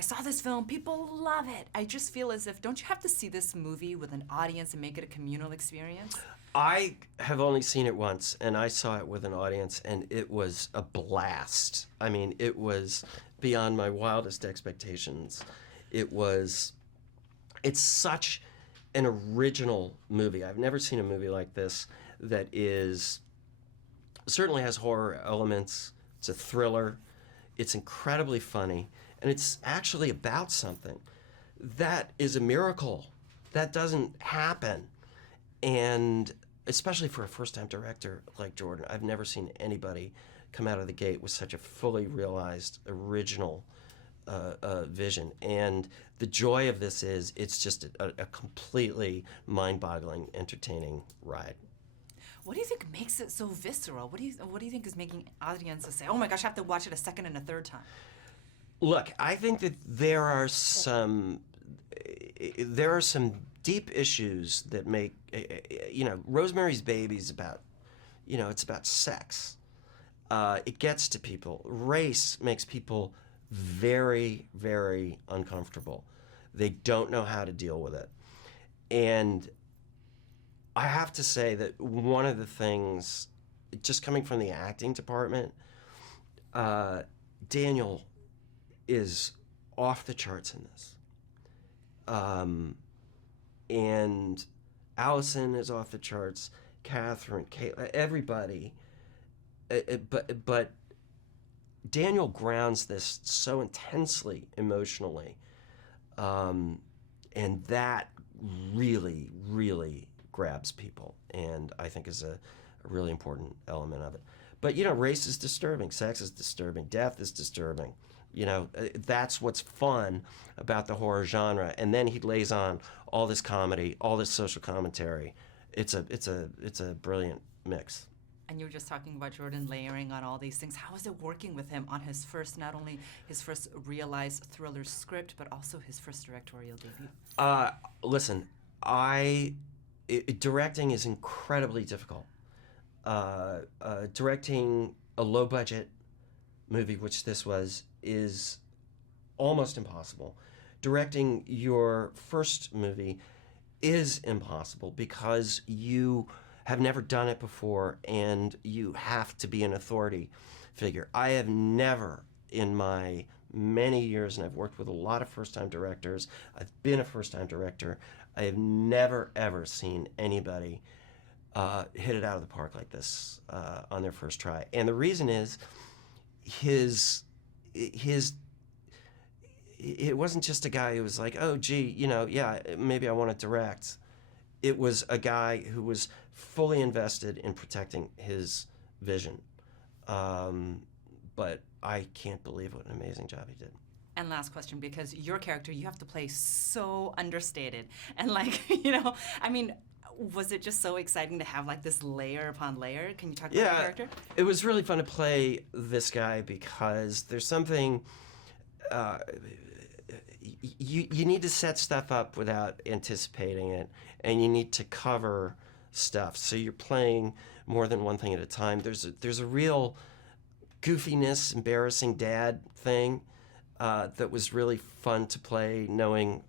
I saw this film, people love it. I just feel as if, don't you have to see this movie with an audience and make it a communal experience? I have only seen it once, and I saw it with an audience, and it was a blast. I mean, it was beyond my wildest expectations. It's such an original movie. I've never seen a movie like this that certainly has horror elements. It's a thriller. It's incredibly funny, and it's actually about something. That is a miracle. That doesn't happen. And especially for a first-time director like Jordan, I've never seen anybody come out of the gate with such a fully realized, original vision. And the joy of this is it's just a completely mind-boggling, entertaining ride. What do you think makes it so visceral? What do you think is making audiences say, "Oh my gosh, I have to watch it a second and a third time"? Look, I think that there are some deep issues that make, Rosemary's Baby is about, it's about sex. It gets to people. Race makes people very, very uncomfortable. They don't know how to deal with it. And I have to say that one of the things, just coming from the acting department, Daniel is off the charts in this. And Allison is off the charts, Catherine, Kate, everybody. But Daniel grounds this so intensely emotionally, and that really, really grabs people, and I think is a really important element of it. But, race is disturbing, sex is disturbing, death is disturbing. That's what's fun about the horror genre. And then he lays on all this comedy, all this social commentary. It's a brilliant mix. And you were just talking about Jordan layering on all these things. How is it working with him on his first, not only his first realized thriller script, but also his first directorial debut? Listen, directing is incredibly difficult. Directing a low-budget movie, which this was, is almost impossible. Directing your first movie is impossible because you have never done it before and you have to be an authority figure. I have never, in my many years, and I've worked with a lot of first-time directors, I've been a first-time director, I have never, ever seen anybody hit it out of the park like this on their first try. And the reason is it wasn't just a guy who was like, oh, gee, maybe I want to direct. It was a guy who was fully invested in protecting his vision. But I can't believe what an amazing job he did. And last question, because your character, you have to play so understated. And was it just so exciting to have this layer upon layer? Can you talk about your character? It was really fun to play this guy because there's something, you need to set stuff up without anticipating it, and you need to cover stuff. So you're playing more than one thing at a time. There's a real goofiness, embarrassing dad thing that was really fun to play, knowing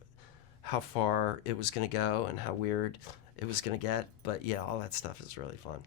how far it was going to go and how weird it was going to get. But yeah, all that stuff is really fun.